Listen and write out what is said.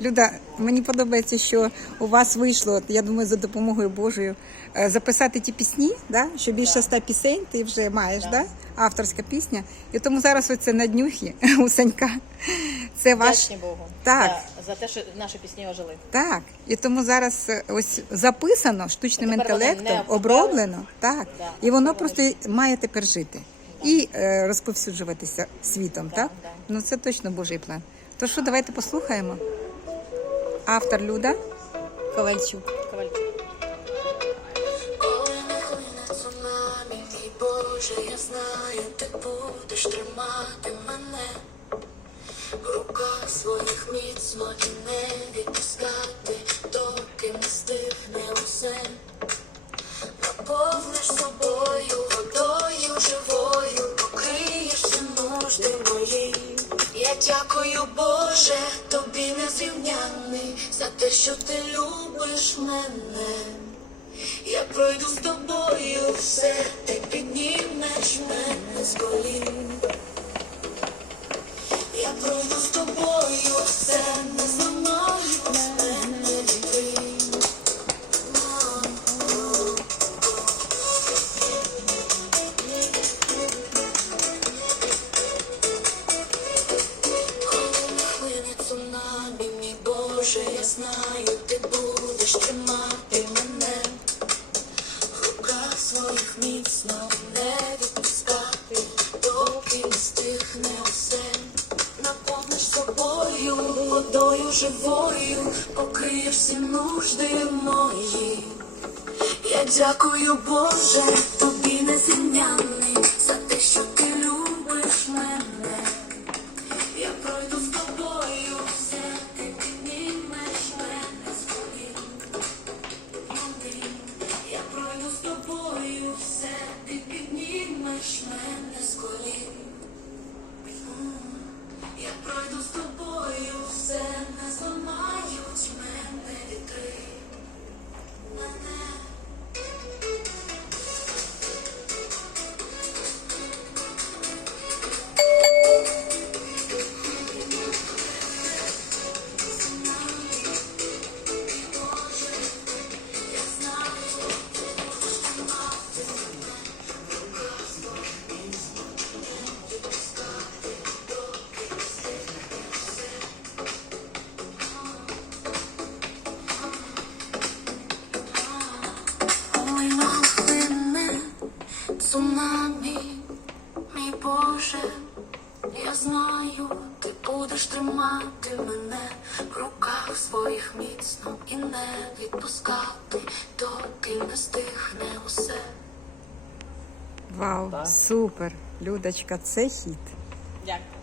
Люда, мені подобається, що у вас вийшло, я думаю, за допомогою Божою, е, записати ті пісні, да? що більше ста пісень ти вже маєш, да. авторська пісня. І тому зараз оце на днюхі у Санька. Це ваш. Богу Так. за, за те, що наші пісні ожили. Так, і тому зараз е, ось записано штучним інтелектом, оброблено, так. Да, і воно просто має тепер жити і е, розповсюджуватися світом, так? да. Ну це точно Божий план. То що, давайте послухаємо. Автор Люда Ковальчук. Ковальчук. Боже, я знаю, ти будеш тримати мене в руках своїх міцно і не відпускати, за те, що ти любиш мене. Я пройду з тобою все, ти піднімеш мене з колін. Я пройду з тобою все, не зламають Боже, я знаю, ти будеш тримати мене в руках своїх міцно не відпускати, доки не стихне усе. Наповниш собою, водою живою, покриєш всі нужди мої. Я дякую, Боже, тобі незрівнянний за цунамі, мій Боже, я знаю, ти будеш тримати мене в руках своїх міцно і не відпускати, доки не стихне усе. Вау, супер! Людочка, це хіт. Дякую.